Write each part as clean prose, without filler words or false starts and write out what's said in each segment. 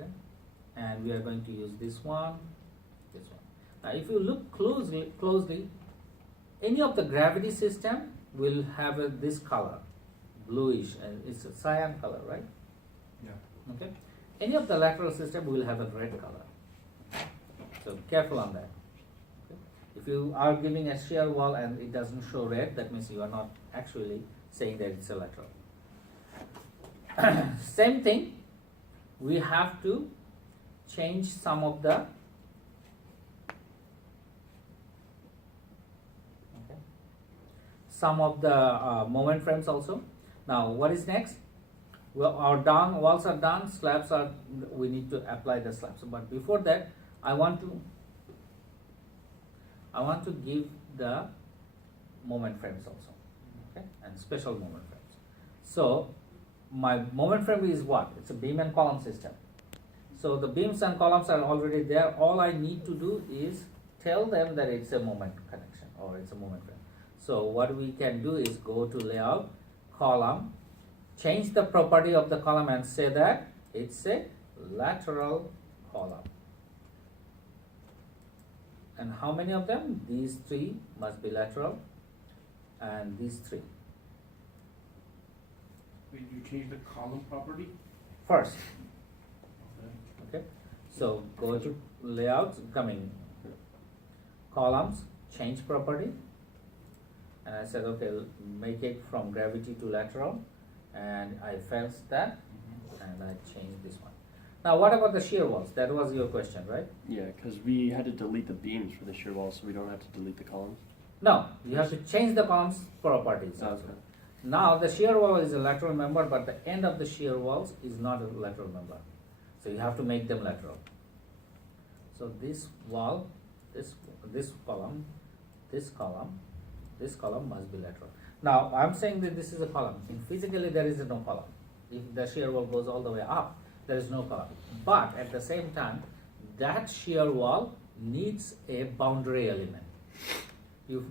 Okay, and we are going to use this one. Now if you look closely, any of the gravity system will have this color, bluish, and it's a cyan color, right? Yeah. Okay. Any of the lateral system will have a red color. So careful on that. Okay. If you are giving a shear wall and it doesn't show red, that means you are not actually saying that it's a lateral. Same thing, we have to change some of the moment frames also. Now what is next? Well, our walls are done, slabs are, we need to apply the slabs. But before that, I want to give the moment frames also, okay, and special moment frames. So my moment frame is what? It's a beam and column system. So the beams and columns are already there. All I need to do is tell them that it's a moment connection or it's a moment frame. So what we can do is go to layout, column, change the property of the column and say that it's a lateral column. And how many of them? These three must be lateral and these three. Did you change the column property? First, Okay. okay. So go to layout, coming columns, change property, and I said okay, make it from gravity to lateral, and I fence that, and I changed this one. Now what about the shear walls? That was your question, right? Yeah, because we had to delete the beams for the shear wall, so we don't have to delete the columns. No, you have to change the columns properties also. Okay. Now the shear wall is a lateral member, but the end of the shear walls is not a lateral member. So you have to make them lateral. So this wall, this column, this column must be lateral. Now I'm saying that this is a column. In physically there is no column. If the shear wall goes all the way up, there is no column. But at the same time, that shear wall needs a boundary element. Do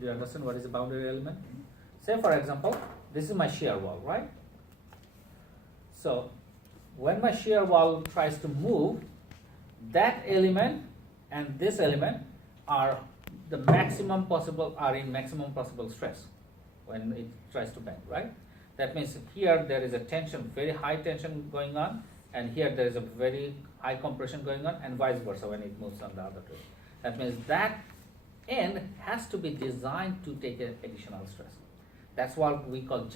you understand what is a boundary element? Say for example, this is my shear wall, right? So when my shear wall tries to move, that element and this element are in maximum possible stress when it tries to bend, right? That means here there is a tension, very high tension going on, and here there is a very high compression going on, and vice versa when it moves on the other way. That means that end has to be designed to take an additional stress. That's what we call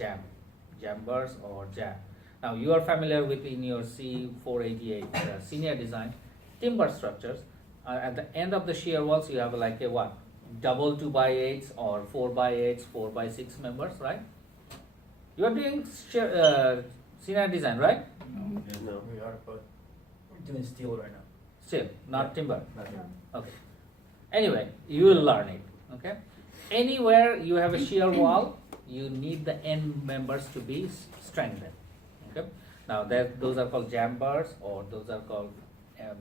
jambers or jab. Now you are familiar with in your C488 senior design timber structures. At the end of the shear walls, you have like a what? Double 2x8s or 4x8s, 4x6 members, right? You are doing senior design, right? No. We are, but we're doing steel right now. Still, not Yeah. timber. Not here. Okay. Anyway, you will learn it. Okay. Anywhere you have a shear wall, you need the end members to be strengthened. Okay. Now those are called jambers, or those are called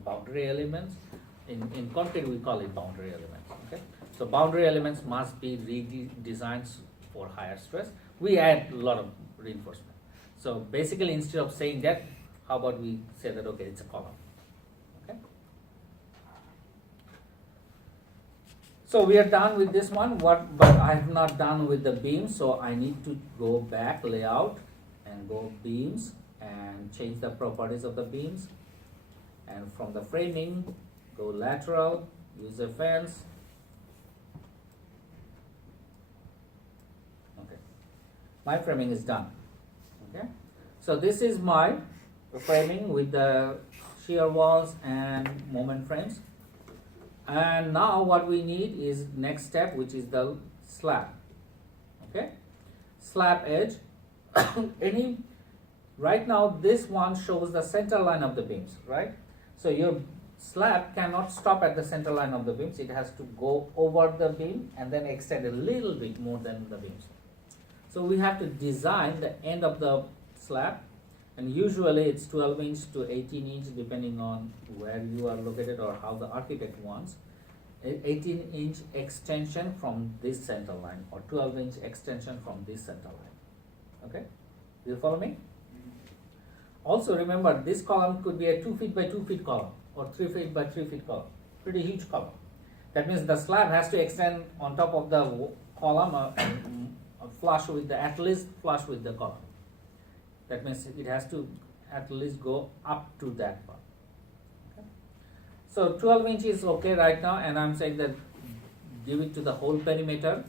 boundary elements. In concrete, we call it boundary elements. Okay. So boundary elements must be redesigned for higher stress. We add a lot of reinforcement. So basically, instead of saying that, how about we say that okay, it's a column. Okay. So we are done with this one. But I have not done with the beams, so I need to go back layout and go beams and change the properties of the beams. And from the framing, go lateral, use a fence. Okay, my framing is done. Okay, so this is my framing with the shear walls and moment frames. And now what we need is next step, which is the slab. Okay, slab edge. Right now this one shows the center line of the beams, right? So your slab cannot stop at the center line of the beams. It has to go over the beam and then extend a little bit more than the beams. So we have to design the end of the slab, and usually it's 12 inch to 18 inch depending on where you are located or how the architect wants. 18 inch extension from this center line, or 12 inch extension from this center line. Okay, do you follow me? Also remember, this column could be a 2 feet by 2 feet column or 3 feet by 3 feet column, pretty huge column. That means the slab has to extend on top of the column and flush with the, at least flush with the column. That means it has to at least go up to that part. Okay. So 12 inch is okay right now, and I'm saying that give it to the whole perimeter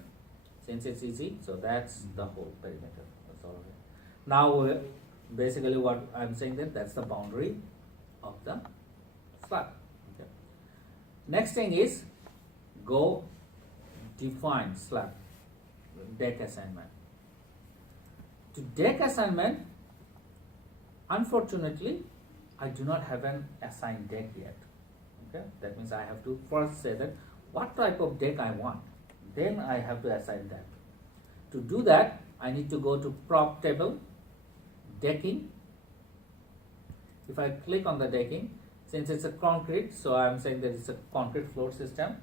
since it's easy. So that's the whole perimeter. That's all. Now basically what I'm saying that's the boundary of the slab. Okay. Next thing is go define slab deck assignment. To deck assignment, unfortunately, I do not have an assigned deck yet. Okay, that means I have to first say that what type of deck I want. Then I have to assign that. To do that, I need to go to prop table, decking. If I click on the decking, since it's a concrete, so I'm saying that it's a concrete floor system.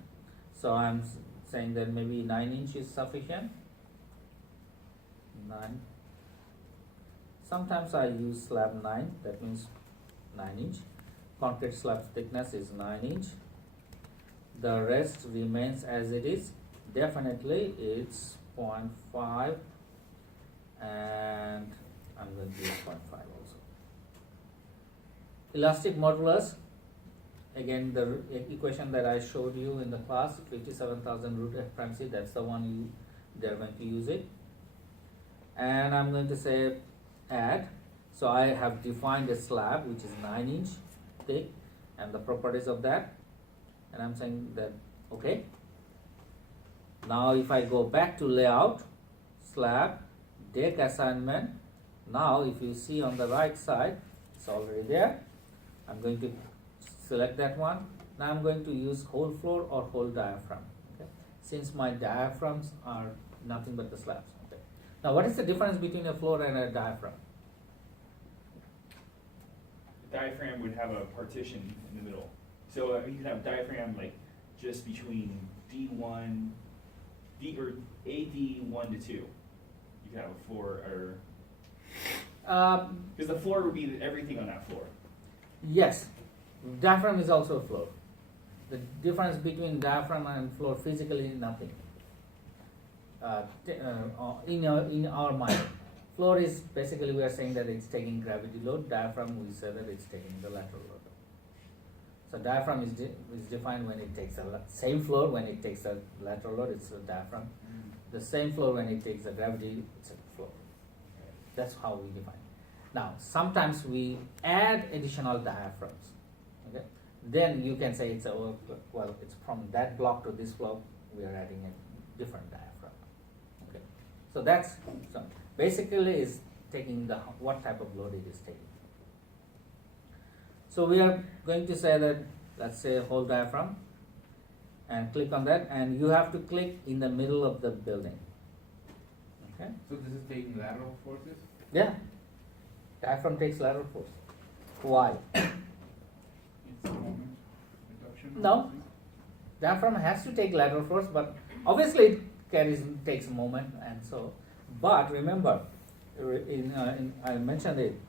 So I'm saying that maybe 9 inch is sufficient. 9. Sometimes I use slab 9, that means 9 inch. Concrete slab thickness is 9 inch. The rest remains as it is. Definitely it's 0.5, and I'm going to use 0.5 also. Elastic modulus, again the equation that I showed you in the class, 57,000 root FMC, that's the one they're going to use it. And I'm going to say add. So I have defined a slab which is 9 inch thick and the properties of that, and I'm saying that okay. Now if I go back to layout, slab, deck assignment, now if you see on the right side, it's already there. I'm going to select that one. Now I'm going to use whole floor or whole diaphragm. Okay? Since my diaphragms are nothing but the slabs. Okay? Now what is the difference between a floor and a diaphragm? The diaphragm would have a partition in the middle. So you can have diaphragm like just between D1, D or AD1 to 2. You could have a floor, or because the floor would be everything on that floor. Yes, diaphragm is also a floor. The difference between diaphragm and floor physically is nothing. In our mind, floor is basically we are saying that it's taking gravity load. Diaphragm we say that it's taking the lateral load. So diaphragm is defined when it takes a same floor when it takes a lateral load, it's a diaphragm. The same floor when it takes a gravity, it's a floor. That's how we define. Now sometimes we add additional diaphragms. Okay, then you can say it's a well, it's from that block to this block we are adding a different diaphragm. Okay, so that's so basically is taking the what type of load it is taking. So we are going to say that, let's say whole diaphragm, and click on that, and you have to click in the middle of the building. Okay? So this is taking lateral forces? Yeah. Diaphragm takes lateral force. Why? It's a moment reduction? or No. something? Diaphragm has to take lateral force, but obviously it takes moment and so. But remember, I mentioned it.